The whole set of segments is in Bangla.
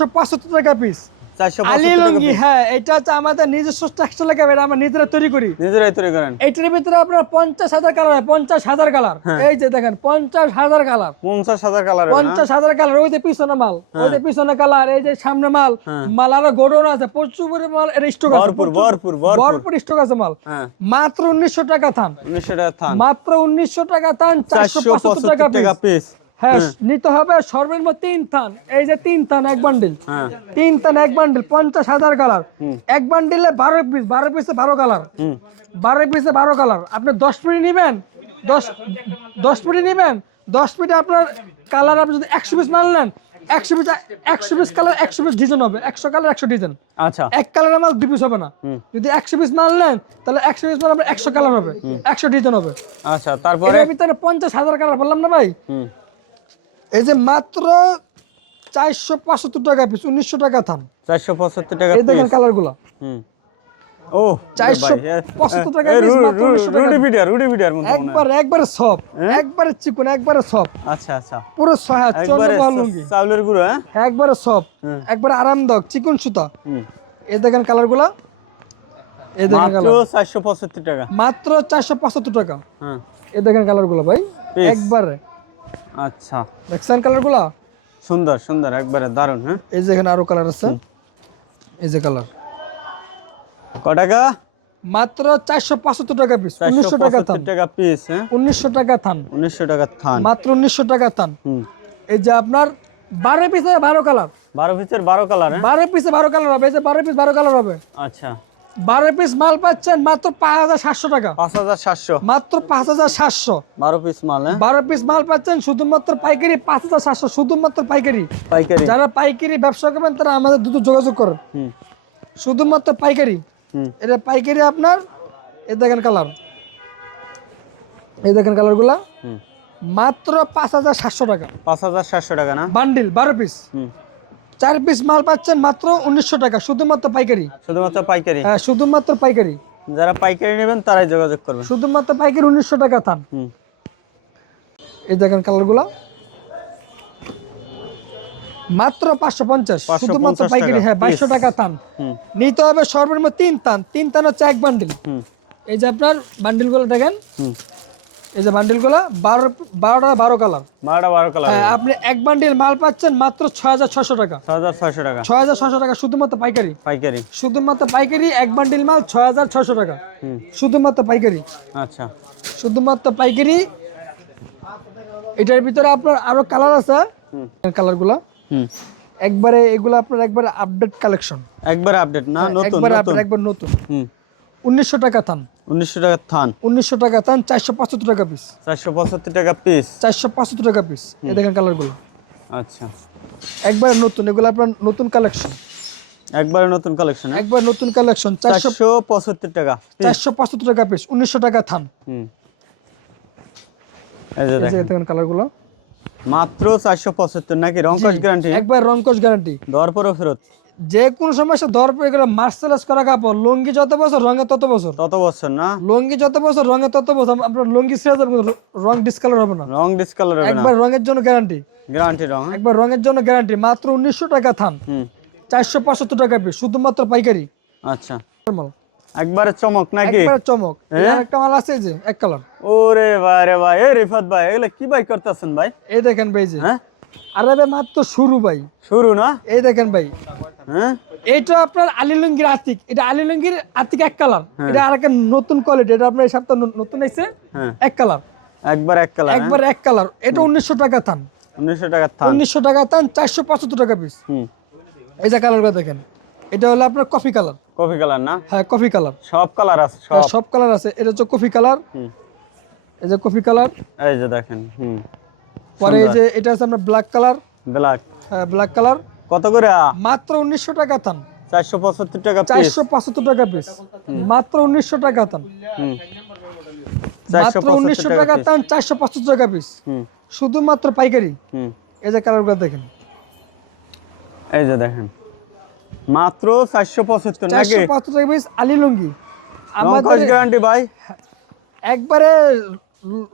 475 টাকা পিস। 475 আলী টাকা লুঙ্গি, পিস। হ্যাঁ এটা হচ্ছে আমাদের নিজস্ব টেক্সটাইল লাগে, এটা আমরা নিজেরা তৈরি করি। নিজেরাই তৈরি করেন? এইটার ভিতরে আপনার 50,000 কালার হয়, 50,000 কালার। এই যে দেখেন 50,000 কালার, 50,000 কালার। 50,000 কালার। ওই যে পিছনে মাল, ওই যে পিছনে কালার, এই যে সামনে মাল, মাল আরো গোডাউন আছে, প্রচুর পরিমাণ মাল, এর স্টক আছে, ভরপুর স্টক আছে মাল। মাত্র 1900 টাকা থান, 1900 টাকা থান, মাত্র 1900 টাকা থান, 475 টাকা পিস। হ্যাঁ নিতে হবে সর্বনিম্ন 3 থান। এই যে 3 থান এক বান্ডিল, 3 থান এক বান্ডিল, 50,000 কালার। এক বান্ডিলে 12 পিস, 12 পিসে 12 কালার, 12 পিসে 12 কালার। আপনি 10 পিস নেবেন, 10 পিস নেবেন, 10 পিসে আপনার কালার, আপনি যদি 100 পিস মাল নেন, 100 পিস কালার, 100 পিস ডিজাইন হবে, 100 কালার 100 ডিজাইন। আচ্ছা, এক কালারের মাল 2 পিস হবে না। যদি 100 পিস মাল নেন তাহলে 100 পিস মাল আপনার 100 কালার হবে, 100 ডিজাইন হবে। আচ্ছা, তারপরে এর ভিতরে 50,000 কালার বললাম না ভাই। এই যে মাত্র 475 টাকা পিস, 1900 টাকা থান, 475 টাকা এই দেখেন কালারগুলো। ও 475 টাকা পিস, মাত্র 1900 টাকা। রুডি ভিডিওর মতো একবারে সফট, একবারে চিকন, একবারে সফট। আচ্ছা আচ্ছা, পুরো সহায় চন্দ্রবাল লুঙ্গি, চাউলের গুঁড়ো। একবারে সফট, একবারে আরামদায়ক চিকন সুতা। এই দেখেন কালারগুলো, এই দেখেন কালার, মাত্র 475 টাকা, মাত্র 475 টাকা। এই দেখেন কালারগুলো ভাই, একবারে। আচ্ছা, দেখছেন কালারগুলো, সুন্দর সুন্দর, একবারে দারুন। হ্যাঁ, এই যে এখানে আরো কালার আছে, এই যে কালার। ক টাকা? মাত্র 475 টাকা পিস, 1900 টাকা থান, 475 টাকা পিস। হ্যাঁ, 1900 টাকা থান, 1900 টাকা থান, মাত্র 1900 টাকা থান। এই যে আপনার 12 পিসে 12 কালার, 12 পিসের 12 কালার। 12 পিসে 12 কালার হবে, এই যে 12 পিস 12 কালার হবে। আচ্ছা, 12 পিস মাল পাচ্ছেন মাত্র 5,700 টাকা, 5,700, মাত্র 5,700। 12 পিস মাল। 12 পিস মাল পাচ্ছেন শুধুমাত্র পাইকারি 5,700, শুধুমাত্র পাইকারি। পাইকারি, যারা পাইকারি ব্যবসা করবেন তারা আমাদের দ্রুত যোগাযোগ করেন, শুধুমাত্র পাইকারি। এটা পাইকারি আপনার। এই দেখেন কালার, এই দেখেন কালারগুলা, মাত্র 5,700 টাকা, 5,700 টাকা না? Bundle 12 piece. 4 পিস মাল পাচ্ছেন মাত্র 1900 টাকা, শুধুমাত্র পাইকারি। শুধুমাত্র পাইকারি? হ্যাঁ শুধুমাত্র পাইকারি। যারা পাইকারি নেবেন তারাই যোগাযোগ করবেন, শুধুমাত্র পাইকারি 1900 টাকা থান। এই দেখেন কালারগুলা, মাত্র 550, শুধুমাত্র পাইকারি। হ্যাঁ 2200 টাকা থান। নিতে হবে সর্বনিম্ন 3 থান, 3 থান হচ্ছে এক বান্ডিল। এই যে আপনার বান্ডিলগুলো দেখেন, এই যে বান্ডিলগুলো 12টা 12 কালার, 12 কালার। হ্যাঁ আপনি এক বান্ডিল মাল পাচ্ছেন মাত্র 6,600 টাকা, 6,600 টাকা, 6,600 টাকা, শুধুমাত্র পাইকারি। পাইকারি, শুধুমাত্র পাইকারি, এক বান্ডিল মাল 6,600 টাকা, শুধুমাত্র পাইকারি। আচ্ছা, শুধুমাত্র পাইকারি। এটার ভিতরে আপনার আরো কালার আছে, কালারগুলো একবারে, এগুলো আপনার একবারে আপডেট কালেকশন, একবারে আপডেট না? নতুন, একবারে আপডেট, একবার নতুন। 1900 টাকা থান, 1900 টাকা থান, 1900 টাকা থান, 475 টাকা পিস, 475 টাকা পিস, 475 টাকা পিস। এই দেখেন কালারগুলো, আচ্ছা, একবারে নতুন, এগুলো আপনার নতুন কালেকশন, একবারে নতুন কালেকশন, একবার নতুন কালেকশন। 475 টাকা, 475 টাকা পিস, 1900 টাকা থান। এই যে দেখেন কালারগুলো, মাত্র 475 নাকি? রংকশ গ্যারান্টি? একবার রংকশ গ্যারান্টি, দেওয়ার পরও ফেরত, যে কোনো সমস্যা দর পড়ে গেলে মার্সেলাস করা কাপড়। লুঙ্গি যত বছর রঙে তত বছর, তত বছর না? লুঙ্গি যত বছর রঙে তত বছর। আপনার লুঙ্গি ছেড়ে যাবে, রং ডিসকালার হবে না, রং ডিসকালার হবে না, একবার রঙের জন্য গ্যারান্টি, গ্যারান্টি রং, একবার রঙের জন্য গ্যারান্টি। মাত্র 1900 টাকা থান, 475 টাকা পিস, শুধুমাত্র পাইকারি। আচ্ছা, একবারে চমক নাকি? একবারে চমক। একটা মাল আছে যে এক কালার। ওরে ভাই রে ভাই, এই রিফাত ভাই এগুলা কি ভাই করতেছেন ভাই? এই দেখেন ভাই যে, হ্যাঁ আরে ভাই মাত্র শুরু ভাই, শুরু না? এই দেখেন ভাই, হ্যাঁ এইটা আপনার আলী লুঙ্গির আতিক, এটা আলী লুঙ্গির আতিক এক কালার। এটা আর একটা নতুন কোয়ালিটি, এটা আপনার এই সপ্তাহ নতুন এসেছে, এক কালার, একবার এক কালার, একবার এক কালার। এটা 1900 টাকা থান, 1900 টাকা থান, 1900 টাকা থান, 475 টাকা পিস। এই যে কালারগুলো দেখেন, এটা হলো আপনার কফি কালার, কফি কালার না? হ্যাঁ কফি কালার, সব কালার আছে, সব কালার আছে। এটা হচ্ছে কফি কালার, এই যে কফি কালার। এই যে দেখেন, পরে এই যে এটা আছে আপনার ব্ল্যাক কালার, ব্ল্যাক, হ্যাঁ ব্ল্যাক কালার। কত করে? মাত্র 1900 টাকা থান, 475 টাকা পিস, 475 টাকা পিস, মাত্র 1900 টাকা থান, মাত্র 1900 টাকা থান, 475 টাকা পিস, শুধুমাত্র পাইকারি। এই যে কালারগুলো দেখেন, এই যে দেখেন, মাত্র 475 নাকি? 475 টাকা পিস আলী লুঙ্গি। আমাদের গ্যারান্টি ভাই, একবারে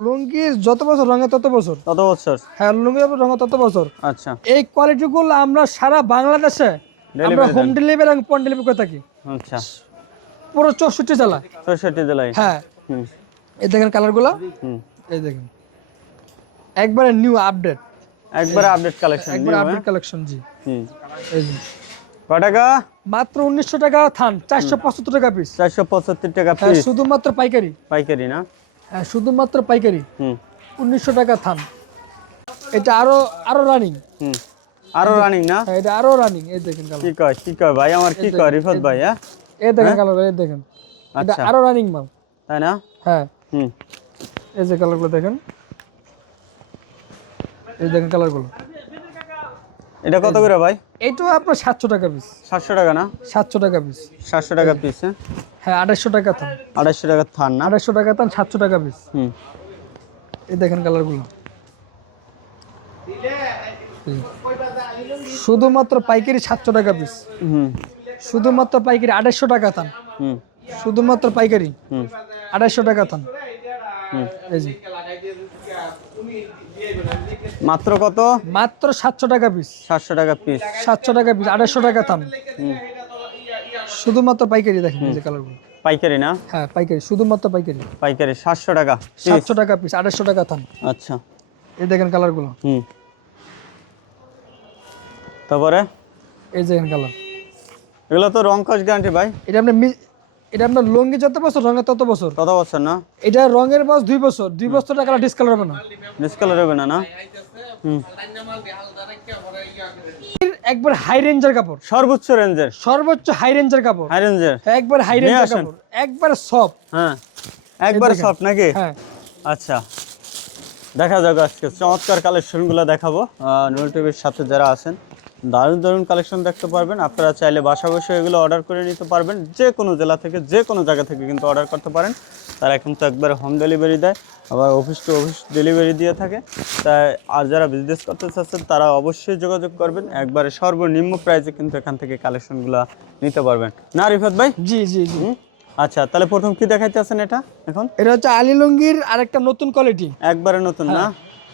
লুঙ্গির যত বছর রঙে তত বছর। কত বছর? হ্যাঁ, লুঙ্গির রঙে তত বছর। আচ্ছা, এই কোয়ালিটিগুলো আমরা সারা বাংলাদেশে আমরা হোম ডেলিভারি এবং পয়েন্ট ডেলিভারি করে থাকি। আচ্ছা, পুরো 64 জেলা। 64 জেলায়? হ্যাঁ। হুম এই দেখেন কালারগুলো, হুম, এই দেখেন একবারে নিউ আপডেট, একবারে আপডেট কালেকশন। একবারে আপডেট কালেকশন। জি। হুম, এই যে কয় টাকা? মাত্র 1900 টাকা থান, 475 টাকা পিস। 475 টাকা হ্যাঁ, পিস। শুধুমাত্র পাইকারি। পাইকারি না? হ্যাঁ, শুধুমাত্র পাইকারি। হুম 1900 টাকা থান। এটা আরো আরো রানিং। হুম, আরো রানিং না? হ্যাঁ, এটা আরো রানিং। এই দেখেন কালার, কি কয় ভাই, আমার কি কয় রিফাত ভাই? হ্যাঁ, এই দেখেন কালার, এই দেখেন, এটা আচ্ছা, আরো রানিং মাল। তাই না? হ্যাঁ, হুম, এই যে কালারগুলো দেখেন, এই দেখেন কালারগুলো। এটা কত করে ভাই? এইটাও আপনার 700 টাকা পিস। 700 টাকা না? 700 টাকা পিস। 700 টাকা পিস। হ্যাঁ, হ্যাঁ, 250 টাকা থান। 250 টাকা থান না? 250 টাকা থান, 700 টাকা পিস। হুম, এই দেখেন কালারগুলো। শুধুমাত্র পাইকারি 700 টাকা পিস। হুম শুধুমাত্র পাইকারি 250 টাকা থান। হুম শুধুমাত্র পাইকারি হুম 250 টাকা থান। হুম। এই যে মাত্র কত? মাত্র 700 টাকা পিস। 700 টাকা পিস। 700 টাকা পিস, 250 টাকা থান। হুম, শুধুমাত্র পাইকারি। দেখেন এই যে কালারগুলো। পাইকারি না? হ্যাঁ, পাইকারি, শুধুমাত্র পাইকারি। পাইকারি 700 টাকা পিস। 700 টাকা পিস, 250 টাকা থান। আচ্ছা, এই দেখেন কালারগুলো। হুম, তারপরে এই দেখেন কালার। এগুলো তো রং কস গ্যারান্টি ভাই? এটা আপনার লুঙ্গি যত বছর রঙে তত বছর। কত বছর না? এটা রঙের বয়স 2 বছর। 2 বছর টাকা ডিসকালার হবে না। ডিসকালার হবে না? না? হুম, একবার হাই রেঞ্জের কাপড়, সর্বোচ্চ রেঞ্জের? সর্বোচ্চ হাই রেঞ্জের কাপড়। হাই রেঞ্জের? একবার হাই নিয়ে রেঞ্জের আসেন। কাপড়, একবার সফট। হ্যাঁ, একবার দেখেন। সফট নাকি? হ্যাঁ, আচ্ছা, দেখা যাক আজকে চমৎকার কালেকশনগুলো দেখাবো। নুল টিভির সাথে যারা আছেন দারুণ দারুণ কালেকশন দেখতে পারবেন। আপনারা চাইলে বাসা বসে এগুলো অর্ডার করে নিতে পারবেন। যে কোনো জেলা থেকে, যে কোনো জায়গা থেকে কিন্তু অর্ডার করতে পারেন। তারা কিন্তু একবারে হোম ডেলিভারি দেয়, আবার অফিস টু অফিস ডেলিভারি দিয়ে থাকে। তাই আর যারা বিজনেস করতে চাচ্ছেন তারা অবশ্যই যোগাযোগ করবেন। একবারে সর্বনিম্ন প্রাইসে কিন্তু এখান থেকে কালেকশনগুলো নিতে পারবেন না রিফাত ভাই? জি জি জি। আচ্ছা, তাহলে প্রথম কি দেখাইতেছেন এটা এখন? এটা হচ্ছে আলী লুঙ্গির আরেকটা নতুন কোয়ালিটি। একবারে নতুন না?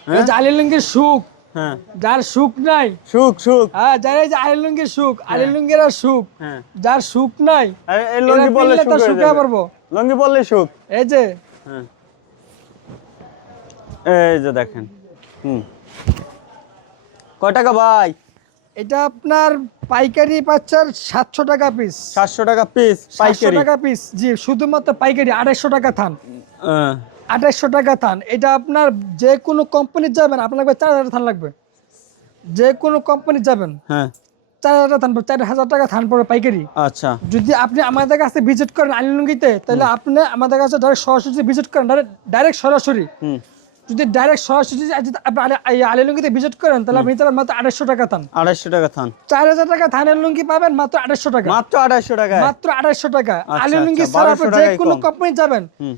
এটা হচ্ছে আলী লুঙ্গির সুখ। হ্যাঁ, যার সুখ নাই, সুখ সুখ। হ্যাঁ, যার এই যে আলী লুঙ্গির সুখ, আলী লুঙ্গির আর সুখ। হ্যাঁ, যার সুখ নাই, আরে এই লুঙ্গি পরলে সুখ হয়ে শুকিয়ে যাবে। পারবো। লুঙ্গি পরলে সুখ। এই যে হ্যাঁ, এই যে দেখেন। হুম, কয় টাকা ভাই? এটা আপনার পাইকারি পাচ্ছেন 700 টাকা পিস। 700 টাকা পিস 700 পাইকারি? টাকা পিস, জি, শুধুমাত্র পাইকারি। 250 টাকা থান, হ্যাঁ, 250 টাকা থান। এটা আপনার যে কোনো কোম্পানি যাবেন, আপনার লাগবে 4000 থান লাগবে। যে কোনো কোম্পানি যাবেন হ্যাঁ, 4000 থান, 4000 টাকা থান পড়বে পাইকারি। আচ্ছা, যদি আপনি আমাদের কাছে ভিজিট করেন আলীলুঙ্গিতে, তাহলে আপনি আমাদের কাছে ডাইরেক্ট সরাসরি ভিজিট করেন, ডাইরেক্ট সরাসরি। হুম, যদি ডাইরেক্ট সরাসরি আপনি আলীলুঙ্গিতে ভিজিট করেন, তাহলে আপনি নিতে পারেন মাত্র 250 টাকা থান। 250 টাকা থান। 4000 টাকা থানের লুঙ্গি পাবেন মাত্র 250 টাকা। মাত্র 250 টাকায়? মাত্র 250 টাকা। আচ্ছা, আলীলুঙ্গি আচ্ছা, ছাড়া আপনি 1200 যে টাকায় কোনো কম। কোম্পানি যাবেন, হুম,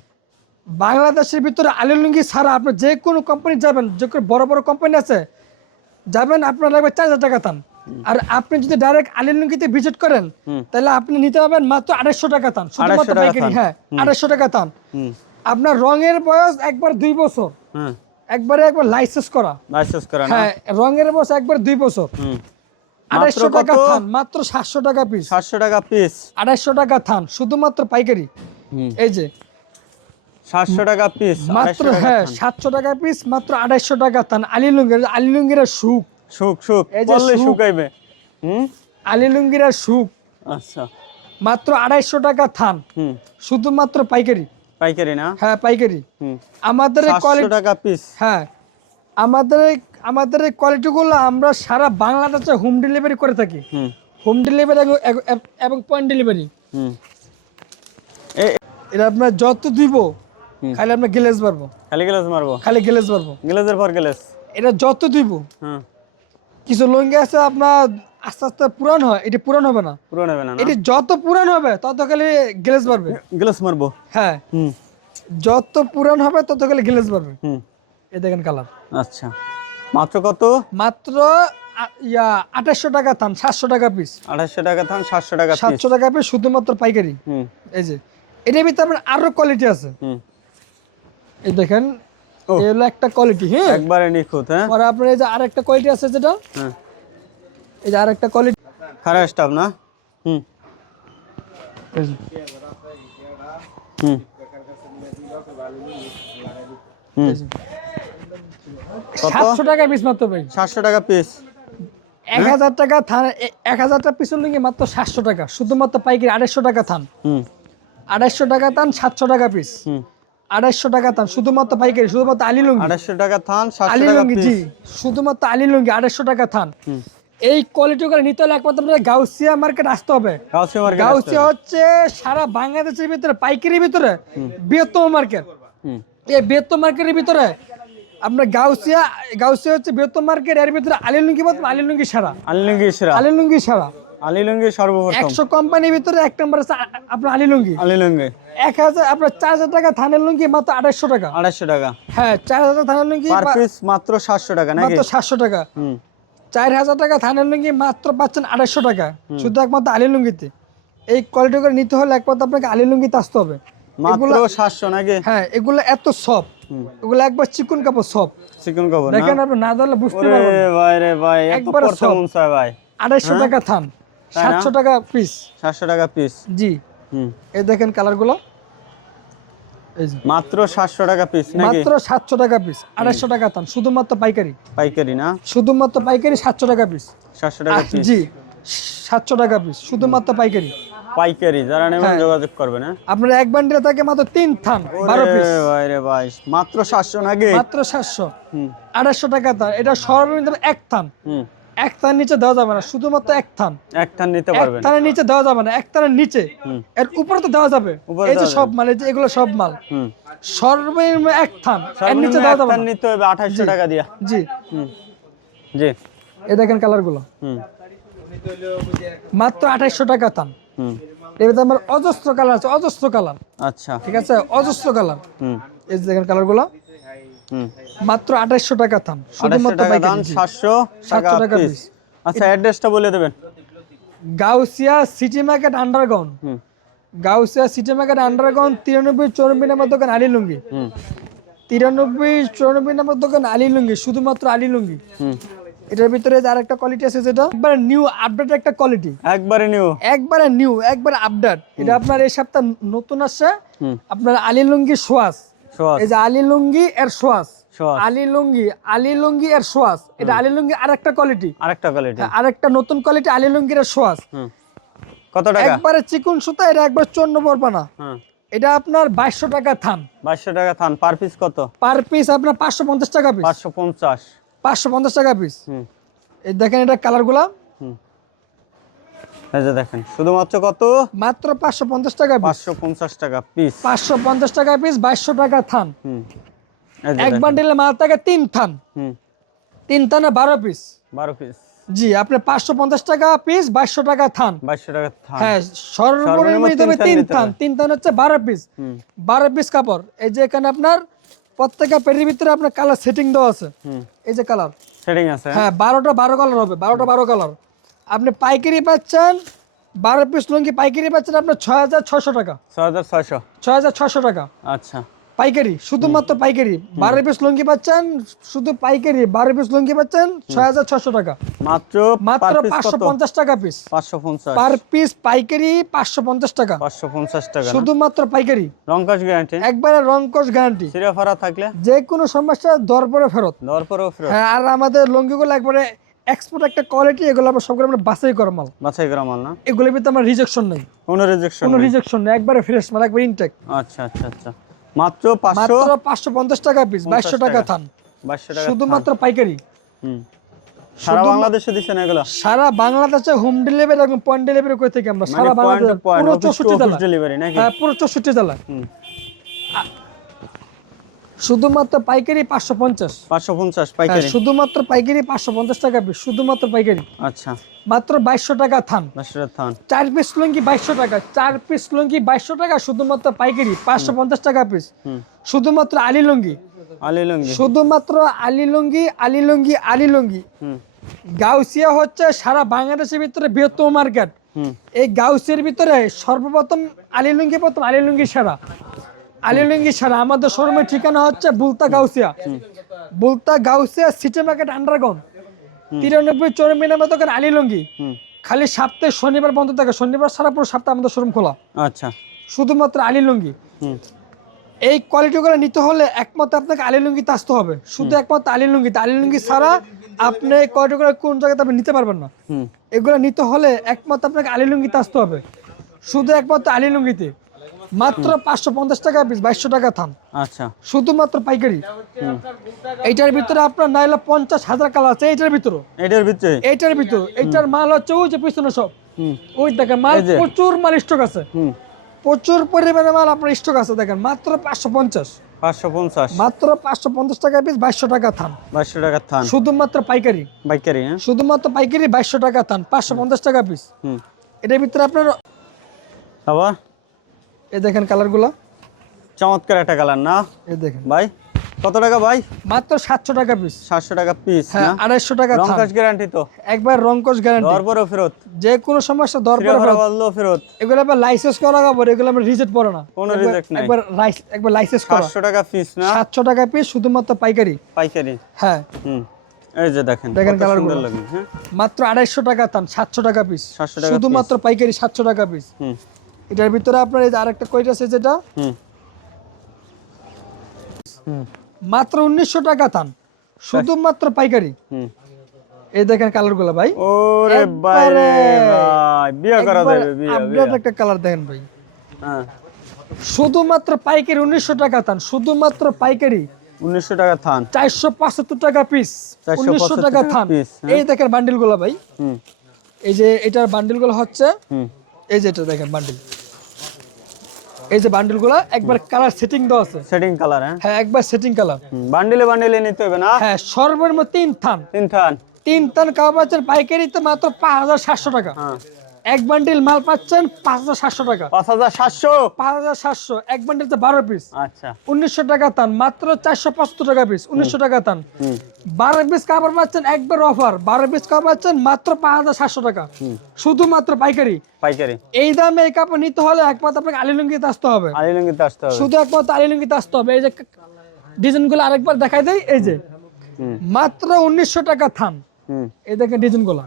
বাংলাদেশের ভিতরে আলীলুঙ্গি ছাড়া আপনি যে কোনো কোম্পানি যাবেন, যে কোনো বড় বড় কোম্পানি আছে, যাবেন আপনার লাগবে 4000 টাকা থান। আর আপনি যদি ডাইরেক্ট আলীলুঙ্গিতে ভিজিট করেন, হুম, তাহলে আপনি নিতে পারবেন মাত্র 250 টাকা থান, 250 শুধুমাত্র টাকা পাইকারি। থান। হ্যাঁ, 250 টাকা থান। হুম, আপনার রঙের বয়স একবার 2 বছর, হ্যাঁ, একবার লাইসেন্স করা। লাইসেন্স করা না? হ্যাঁ, রঙের বয়স একবার 2 বছর। হুম, 250 মাত্র টাকা কত? থান, মাত্র 700 টাকা পিস। 700 টাকা পিস? 250 টাকা থান, শুধুমাত্র পাইকারি। হুম, এই যে 700 টাকা পিস, মাত্র, 250 টাকা হ্যাঁ, থান। 700 টাকা পিস, মাত্র 250 টাকা থান। আলীলুঙ্গির সুখ, সুখ সুখ, এই যে পরলে সুখ। শুকাইবে। হুম, আলীলুঙ্গির সুখ, আচ্ছা, মাত্র 250 টাকা থান, হুম, শুধুমাত্র পাইকারি। পাইকারি না? হ্যাঁ, পাইকারি। হুম, আমাদের এই 700 কোয়ালিটি, টাকা পিস? হ্যাঁ, আমাদের এই কোয়ালিটিগুলো আমরা সারা বাংলাদেশে হোম ডেলিভারি করে থাকি। হুম, হোম ডেলিভারি এবং পয়েন্ট ডেলিভারি। হুম, এটা আপনার যত দিব, খালি আপনার গ্লেজ পারবো, খালি গ্লাস মারবো? খালি গ্লেজ পারবো। গ্লাসের পর গ্লাস? এটা যত দিব। হ্যাঁ, কিছু লুঙ্গি আছে আপনার আস্তে আস্তে পুরান হয়, এটা পুরান হবে না। পুরো নেবে না? এটি যত পুরান হবে তত খালি গ্লেজ পারবে। গ্লাস মারবো? হ্যাঁ, হুম, যত পুরান হবে তত খালি গ্লেজ পারবে। হুম, এই দেখেন কালার। আচ্ছা, মাত্র কত? মাত্র 250 টাকা থান, 700 টাকা পিস। 250 টাকা থান, 700 টাকা পিস? 700 টাকা পিস, শুধুমাত্র পাইকারি। হুম, এই যে এটার ভিতরে আপনার আরো কোয়ালিটি আছে। হুম, এই দেখেন এই হলো একটা কোয়ালিটি, হ্যাঁ একবারে নিখুঁত। হ্যাঁ, আর আপনার এই যে আরেকটা কোয়ালিটি আছে যেটা, হ্যাঁ এই যে আরেকটা কোয়ালিটি, খারাপ স্টাফ না। হুম হুম হুম। কত? 700 টাকা পিস মাত্র ভাই। 700 টাকা পিস। 1000 টাকা থান, 1000 টাকা পিছন লুঙ্গি মাত্র 700 টাকা, শুধুমাত্র পাইকারি 250 টাকা থান, হুম 250 টাকা থান, 700 টাকা পিস, হুম 250 টাকা থান, শুধুমাত্র পাইকারি, শুধুমাত্র আলী লুঙ্গি। 250 টাকা থান, 700 আলী টাকা লুঙ্গি, পিস। জি শুধুমাত্র আলী লুঙ্গি 250 টাকা থান। হুম। এই কোয়ালিটি করে নিতে হলে একমাত্র আপনাদের গাউসিয়া মার্কেট আসতে হবে। গাউসিয়া মার্কেট। গাউসিয়া হচ্ছে সারা বাংলাদেশের ভিতরে পাইকারির ভিতরে বৃহত্তম মার্কেট। হুম এই বৃহত্তম মার্কেটের ভিতরে আপনার গাউসিয়া, গাউসিয়া হচ্ছে বৃহত্তম মার্কেট, এর ভিতরে আলী লুঙ্গি বলতে আলী লুঙ্গি সারা, আলী লুঙ্গি সেরা। আলী লুঙ্গি সারা। আলী লুঙ্গি সর্বপ্রথম। 100 কোম্পানির ভিতরে এক নম্বর আছে আপনার আলী লুঙ্গি। আলী লুঙ্গি 1000 আপনার 4000 টাকা থানের লুঙ্গি মাত্র 250 টাকা। 250 টাকা। হ্যাঁ 4000 থানের লুঙ্গি পার পিস মাত্র 700 টাকা নাকি? মাত্র 700 টাকা। হুম 4000 টাকা থানের লুঙ্গি মাত্র পাচ্ছেন 250 টাকা, শুধু একমাত্র আলী লুঙ্গিতে। এই কোয়ালিটি করে নিতে হলে একমাত্র আপনাকে আলী লুঙ্গিতে আসতে হবে। মাত্র 700 নাকি? হ্যাঁ এগুলো এত সফট, এগুলো একবার চিকন কাপড় সফট, চিকন কভার না? দেখেন আপনি না ধরলে বুঝতে ওরে পারবেন না। ভাই রে ভাই, এত একবার পড়তে সব। মন চায় ভাই। 250 টাকা থান, তাই না? 700 টাকা পিস। 700 টাকা পিস। জি হুম এই দেখেন কালারগুলো, এই যে মাত্র 700 টাকা পিস নাকি? মাত্র 700 টাকা পিস, 250 টাকা থান, শুধুমাত্র পাইকারি, পাইকারি না? শুধুমাত্র পাইকারি 700 টাকা পিস। 700 টাকা পিস। জি 700 টাকা পিস, শুধুমাত্র পাইকারি। পাইকারি যারা নেবেন হ্যাঁ। যোগাযোগ করবেন। হ্যাঁ আপনার এক বান্ডিলে থাকে মাত্র 3 থান, 12 পিস, ওরে ভাই রে ভাই, মাত্র 700 নাকি? মাত্র 700, হুম 250 টাকা থান। এটা সর্বনিম্ন এক থান, হুম। এক থান নিচে দেওয়া যাবে না, শুধুমাত্র এক থান। এক থান নিতে এক পারবেন। থানের নিচে দেওয়া যাবে না, এক থানের নিচে, হুম। এর উপরে তো দেওয়া যাবে। উপরে এই যে দেওয়া সব মাল, এই যে এগুলো সব মাল, হুম সর্বনিম্ন এক থান, এর সর্বনিম্ন নিচে দেওয়া এক যাবে থান না। নিতে হবে 2800 টাকা দিয়া। জি হুম জি এই দেখেন কালারগুলো, হুম মাত্র 2800 টাকা থান। হুম। এর ভিতরে আমার অজস্র কালার আছে, অজস্র কালার, আচ্ছা। ঠিক আছে, অজস্র কালার। হুম এই যে দেখেন কালারগুলো, হুম। মাত্র 2800 টাকা থান, 2800 শুধুমাত্র টাকা দাম, পাইকারি। জি। 700 টাকা 700 টাকা পিস। পিস। আচ্ছা অ্যাড্রেসটা বলে দেবেন। গাউসিয়া সিটি মার্কেট আন্ডারগ্রাউন্ড, হুম গাউসিয়া সিটি মার্কেট আন্ডারগ্রাউন্ড 93-94 নম্বর দোকান আলী লুঙ্গি, হুম 93-94 নম্বর দোকান আলী লুঙ্গি, শুধুমাত্র আলী লুঙ্গি। হুম। এটার ভিতরে আর একটা কোয়ালিটি আছে যেটা একবারে নিউ আপডেট একটা কোয়ালিটি, একবারে নিউ। একবারে নিউ, একবারে আপডেট। এটা আপনার এই সপ্তাহ নতুন আসছে, হুম আপনার আলী লুঙ্গি সোয়াস। সোয়াস। এই যে আলী লুঙ্গি এর সোয়াস, সোয়াস। আলী লুঙ্গি, আলী লুঙ্গি এর সোয়াস। এটা আলী লুঙ্গি আরেকটা কোয়ালিটি, আরেকটা কোয়ালিটি। আরেকটা নতুন কোয়ালিটি আলী লুঙ্গির এর সোয়াস। হুম কত টাকা? একবারে চিকন সুতা, এটা একবার 54 পরপানা। হ্যাঁ এটা আপনার 2200 টাকা থান, 2200 টাকা থান। পার পিস কত? পার পিস আপনার 550 টাকা পিস, 550। 550 টাকা পিস। হুম এই দেখেন এটা কালারগুলা, হুম। এই যে দেখেন, শুধুমাত্র কত? মাত্র 550 টাকা পিস, 550 টাকা পিস। 550 টাকা পিস, 2200 টাকা থান। হুম এই যে এক দেখেন। বান্ডিলে মাল থাকে 3 থান, হুম 3 থানে 12 পিস। 12 পিস। জি আপনি 550 টাকা পিস, 2200 টাকা থান। 2200 টাকা থান। হ্যাঁ সর্বনিম্ন তিন তবে থান 3 নিতে থান, হবে। 3 থান হচ্ছে 12 পিস, হুম 12 পিস কাপড়। এই যে এখানে আপনার প্রত্যেকটা পেটির ভিতরে আপনার কালার সেটিং দেওয়া আছে, হুম। এই যে কালার, সেটিং আছে। হ্যাঁ 12টা 12 কালার হবে, 12টা 12 কালার। আপনি পাইকারি পাচ্ছেন 12 পিস লুঙ্গি পাইকারি পাচ্ছেন আপনার 6600 টাকা, 6600। 6600 টাকা আচ্ছা। পাইকারি, শুধুমাত্র পাইকারি। 12 পিস লুঙ্গি পাচ্ছেন, শুধু পাইকারি 12 পিস লুঙ্গি পাচ্ছেন 6600 টাকা, মাত্র মাত্র পার পিস কত? 550 টাকা পিস, 550। পার পিস পাইকারি 550 টাকা, 550 টাকা না? শুধুমাত্র পাইকারি। রংকাশ গ্যারান্টি। একবারে রংকশ গ্যারান্টি, সিরাফারা থাকলে যে কোনো সমস্যা দরপরে ফেরত। দেওয়ার পরেও ফেরত। হ্যাঁ আর আমাদের লুঙ্গিগুলো একবারে এক্সপোর্ট একটা কোয়ালিটি, এগুলো আমরা সবগুলো আমরা বাছাই করা মাল, বাছাই করা মাল না? এগুলোর ভিতরে আমার রিজেকশন নেই, কোনো রিজেকশন কোনো নেই। রিজেকশন নেই, একবারে ফ্রেশ মাল, একবারে ইনটেক। আচ্ছা আচ্ছা আচ্ছা। মাত্র 500। মাত্র 550 টাকা পিস, 2200 টাকা থান, 2200 টাকা শুধুমাত্র পাইকারি। হুম। সারা বাংলাদেশে দিচ্ছেন এগুলো? সারা বাংলাদেশে হোম ডেলিভারি এবং পয়েন্ট ডেলিভারি করে থাকি আমরা, সারা মানে পয়েন্ট বাংলাদেশে, টু পয়েন্ট, পুরো অফিস টু 64 অফিস জেলা। ডেলিভারি নাকি? হ্যাঁ পুরো 64 জেলা। হুম। শুধুমাত্র পাইকারি 550, 550 হ্যাঁ পাইকারি। শুধুমাত্র পাইকারি 550 টাকা পিস, শুধুমাত্র পাইকারি। আচ্ছা। মাত্র 2200 টাকা থান। 2200 থান। 4 পিস লুঙ্গি 2200 টাকা, 4 পিস লুঙ্গি 2200 টাকা, শুধুমাত্র পাইকারি 550 টাকা পিস, হুম। শুধুমাত্র আলী লুঙ্গি, আলী লুঙ্গি। শুধুমাত্র আলী লুঙ্গি, আলী লুঙ্গি, আলী লুঙ্গি। হুম গাউসিয়া হচ্ছে সারা বাংলাদেশের ভিতরে বৃহত্তম মার্কেট। হুম এই গাউসিয়ার ভিতরে সর্বপ্রথম আলী লুঙ্গি, প্রথম আলী লুঙ্গি সেরা। আলী লুঙ্গি ছাড়া আমাদের শোরুমের ঠিকানা হচ্ছে বুলতা গাউসিয়া সিটি মার্কেট আন্ডারগ্রাউন্ড 93 চৌরানব্বই নম্বর দোকান আলী লুঙ্গি। খালি সপ্তাহে শনিবার বন্ধ থাকে, শনিবার ছাড়া পুরো সপ্তাহে আমাদের শোরুম খোলা। আচ্ছা, শুধুমাত্র আলী লুঙ্গি। এই কোয়ালিটিগুলো নিতে হলে একমাত্র আপনাকে আলী লুঙ্গিতে আসতে হবে, শুধু একমাত্র আলী লুঙ্গিতে। আলী লুঙ্গি ছাড়া আপনি এই কোয়ালিটিগুলো কোন জায়গাতে আপনি নিতে পারবেন না। এগুলো নিতে হলে একমাত্র আপনাকে আলী লুঙ্গিতে আসতে হবে, শুধু একমাত্র আলী লুঙ্গিতে। মাত্র 550 টাকা পিস, 2200 টাকা থান। আচ্ছা, শুধুমাত্র পাইকারি। এইটার ভিতরে আপনার নাইলে 50,000 কালার আছে। এইটার ভিতরে এইটার মাল হচ্ছে ওই যে পিছনে সব, ওই দেখেন মাল, প্রচুর মাল স্টক আছে, প্রচুর পরিমাণে মাল আপনার স্টক আছে। দেখেন মাত্র 550 মাত্র 550 টাকা পিস, 2200 টাকা থান। 2200 টাকা থান, শুধুমাত্র পাইকারি। শুধুমাত্র পাইকারি 2200 টাকা থান, 550 টাকা পিস। এটার ভিতরে আপনার আবার এই দেখেন কালারগুলো, চমৎকার একটা কালার না? এই দেখেন ভাই, কত টাকা ভাই? মাত্র 700 টাকা পিস। 700 টাকা পিস না? 250 টাকা থান। রংকশ গ্যারান্টি তো? একবার রংকশ গ্যারান্টি। দরপরও ফেরত, যে কোনো সমস্যা দরপরও ফেরত। এগুলো আবার লাইসেন্স করা হবে, এগুলো আমরা রিজেক্ট পড়ে না, কোনো রিজেক্ট নাই। একবার লাইসেন্স করা। 700 টাকা পিস না? 700 টাকা পিস, শুধুমাত্র পাইকারি। হ্যাঁ, এই যে দেখেন কালারগুলো, হ্যাঁ মাত্র 250 টাকা থান, 700 টাকা পিস, শুধুমাত্র পাইকারি 700 টাকা পিস। এটার ভিতরে আপনার এই যে আরেকটা কোয়ালিটি আছে যেটা মাত্র 1900 টাকা থান, শুধুমাত্র পাইকারি। এই দেখেন কালারগুলো ভাই, ওরে ভাই রে ভাই, বিয়ে করা যাবে, আপডেট একটা কালার দেখেন ভাই। হ্যাঁ, শুধুমাত্র পাইকারি 1900 টাকা থান, শুধুমাত্র পাইকারি 1900 টাকা থান, 475 টাকা পিস, 1900 টাকা থান। এই দেখেন বান্ডিলগুলো ভাই, এই যে এটার বান্ডিলগুলো হচ্ছে এই যে, এটা দেখেন বান্ডিল, এই যে বান্ডিলগুলো একবার কালার সেটিং দেওয়া আছে, সেটিং কালার। হ্যাঁ একবার সেটিং কালার। বান্ডিলে নিতে হবে না? হ্যাঁ, সর্বনিম্ন 3 থান কাবাচের পাইকারিতে মাত্র 5700 টাকা। এক বান্ডিল মাল পাচ্ছেন 5700 টাকা। 5700 এক বান্ডিলতে 12 পিস। আচ্ছা, 1900 টাকা থান, মাত্র 475 টাকা পিস, 1900 টাকা থান। 12 পিস কাপড় পাচ্ছেন একবার অফার, 12 পিস কাপড় পাচ্ছেন মাত্র 5700 টাকা, শুধুমাত্র পাইকারি। এই দামে এই কাপড় নিতে হলে একমাত্র আপনাকে আলী লুঙ্গিতে আসতে হবে, শুধু একমাত্র আলী লুঙ্গিতে আসতে হবে। এই যে ডিজাইনগুলো আরেকবার দেখাই দেই, এই যে মাত্র 1900 টাকা থান। এই দেখেন ডিজাইনগুলো,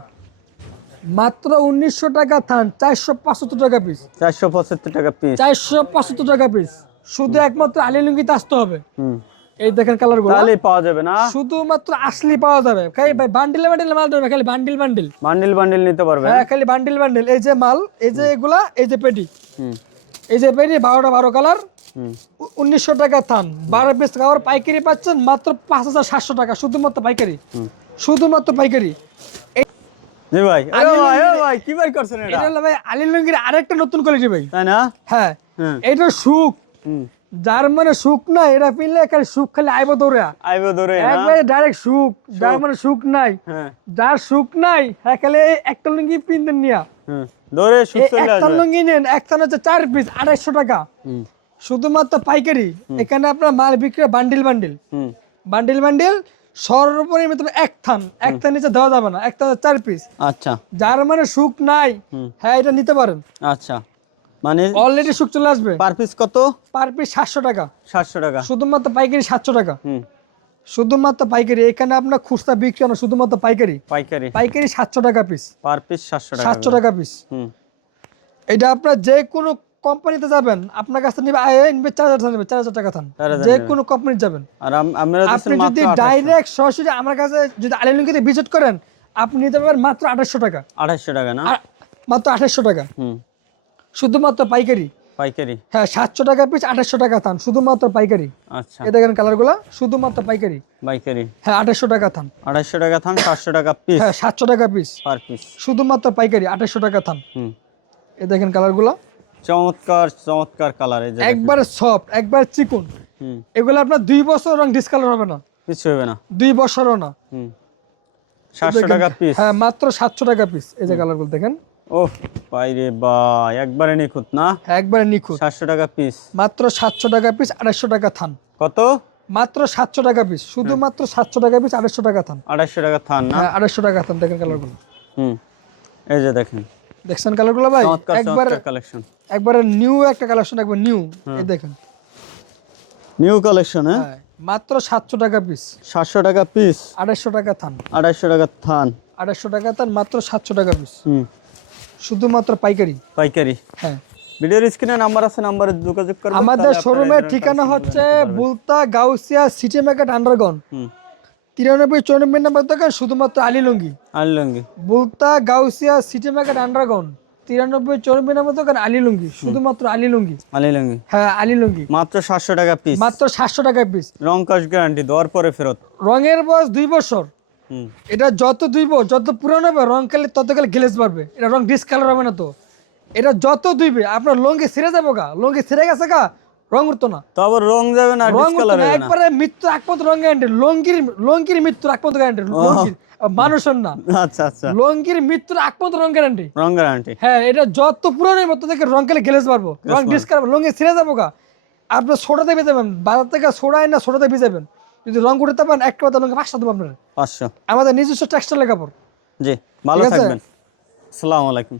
মাত্র 1900 টাকা থান, 475 টাকা পিস, 475 টাকা পিস, শুধু একমাত্র আলী লুঙ্গিতে আসতে হবে। এই দেখেন কালারগুলো, তাহলেই পাওয়া যাবে না? শুধুমাত্র আসলে পাওয়া যাবে। খালি ভাই বান্ডিলে মাল দেবে, খালি বান্ডিল নিতে পারবে। হ্যাঁ, খালি বান্ডিল। এই যে মাল, এই যে এগুলা, এই যে পেটি, এই যে পেটি 12 কালার, 1900 টাকা থান, 12 পিস কাপড় পাইকারি পাচ্ছেন মাত্র 5700 টাকা, শুধুমাত্র পাইকারি, শুধুমাত্র পাইকারি। জি ভাই, ভাই কি ভাই করছেন এটা? এটা হলো ভাই আলী লুঙ্গির আরেকটা নতুন কোয়ালিটি ভাই, তাই না? হ্যাঁ, এটা সুখ, যার মানে সুখ নাই এটা পিনলে খালি সুখ, খালি আইবো দৌড়ে একবারে ডাইরেক্ট সুখ। যার মানে সুখ নাই, যার সুখ নাই, হ্যাঁ খালি একটা লুঙ্গি পিনতেন নিয়া দৌড়ে সুখ চলে আসবে। একটা লুঙ্গি নেন, একটা হচ্ছে 4 পিস 250 টাকা, শুধুমাত্র পাইকারি। এখানে আপনার মাল বিক্রি বান্ডিল সর্বনিম্ন এক থান নিচে দেওয়া যাবে না, একটা 4 পিস। আচ্ছা, যার মানে সুখ নাই, হ্যাঁ এটা নিতে পারেন। আচ্ছা, মানে অলরেডি সুখ চলে আসবে। পার পিস কত? পার পিস 700 টাকা। শুধুমাত্র পাইকারি 700 টাকা, শুধুমাত্র পাইকারি। এখানে আপনার খুচরা বিক্রি না, শুধুমাত্র পাইকারি 700 টাকা পিস, পার পিস 700 টাকা পিস। এটা আপনার যে কোনো কোম্পানিতে যাবেন, আপনার কাছে নিবে 4000 টাকা থান, যে কোনো কোম্পানি যাবেন। আর আপনি যদি ডাইরেক্ট সরাসরি আমার কাছে যদি আলী লুঙ্গিতে ভিজিট করেন, আপনি নিতে পারবেন মাত্র 2800 টাকা। 2800 টাকা না? মাত্র 2800 টাকা, শুধুমাত্র পাইকারি। হ্যাঁ, 700 টাকা পিস, 2800 টাকা থান, শুধুমাত্র পাইকারি। আচ্ছা, এই দেখেন কালারগুলো, শুধুমাত্র পাইকারি। হ্যাঁ, 2800 টাকা থান, 700 টাকা পিস। হ্যাঁ, 700 টাকা পিস পার পিস, শুধুমাত্র পাইকারি, 2800 টাকা থান। এই দেখেন কালারগুলো, চমৎকার কালার, একবার সফট, একবার চিকন। এগুলো আপনার 2 বছর রং ডিসকালার হবে না, কিছু হবে না, 2 বছরও না। 700 টাকা পিস। হ্যাঁ, মাত্র 700 টাকা পিস। এই যে কালারগুলো দেখেন, ওহ ভাই রে ভাই, একবারে নিখুঁত না? একবারে নিখুঁত। 700 টাকা পিস, মাত্র 700 টাকা পিস, 250 টাকা থান। কত? মাত্র 700 টাকা পিস, শুধুমাত্র 700 টাকা পিস, 250 টাকা থান। 250 টাকা থান না? হ্যাঁ, 250 টাকা থান। দেখেন কালারগুলো, এই যে দেখছেন কালারগুলো ভাই, একবারে নিউ একটা কালেকশন, একবার নিউ। এই দেখেন নিউ কালেকশন হ্যাঁ, হ্যাঁ মাত্র 700 টাকা পিস। 700 টাকা পিস, 250 টাকা থান, 250 টাকা থান। 250 টাকা থান, মাত্র 700 টাকা পিস, হুম, শুধুমাত্র পাইকারি। পাইকারি। হ্যাঁ ভিডিওর স্ক্রিনে নাম্বার আছে, নাম্বারে যোগাযোগ করবেন। আমাদের শোরুমের ঠিকানা হচ্ছে বুলতা গাউসিয়া সিটি মার্কেট আন্ডারগ্রাউন্ড, হুম, 93-94 নম্বর দোকান, শুধুমাত্র আলী লুঙ্গি। আনলঙ্গি। বুলতা গাউসিয়া সিটি মার্কেট আন্ডারগ্রাউন্ড, 93-94 নম্বর দোকান, আলী লুঙ্গি, শুধুমাত্র আলী লুঙ্গি। আনলঙ্গি হ্যাঁ আলী লুঙ্গি, মাত্র 700 টাকা পিস, মাত্র 700 টাকা পিস। রং কস গ্যারান্টি, দেওয়ার পরে ফেরত। রঙের বয়স 2 বছর। হুম, এটা যত 2 বছর যত পুরানো হবে রং কালে তত কালে গ্লেজ বাড়বে, এটা রং ডিসকালার হবে না। তো এটা যত ধুইবে আপনার লঙ্গি ছিঁড়ে যাবো গা, লঙ্গি ছিঁড়ে গেছে গা, রং উঠতো না, তো আবার রং যাবে না, রং উঠতো ডিসকালার না, হবে না। একবারে মৃত্যু আগ পর্যন্ত রং গ্যারান্টি। লঙ্গির মৃত্যুর আগ পর্যন্ত গ্যারান্টি, লঙ্গির মানুষের না, আচ্ছা আচ্ছা, লঙ্গির মৃত্যুর আগ পর্যন্ত রং গ্যারান্টি। রং গ্যারান্টি। হ্যাঁ এটা যত পুরানো মতো থেকে রং কালে গ্লেজ বাড়বো, রং ডিসকালার, লঙ্গি ছিঁড়ে যাবো গা। আপনার সোডাতে ভিজাবেন, বাজার থেকে সোডা না সোডাতে ভিজাবেন, যদি রং উঠতে পারেন একটা কথা লঙ্গি 500 দেবো আপনার। 500। আমাদের নিজস্ব টেক্সটাইল কাপড়। জি, ভালো ঠিক আছে? থাকবেন। আসসালামু আলাইকুম।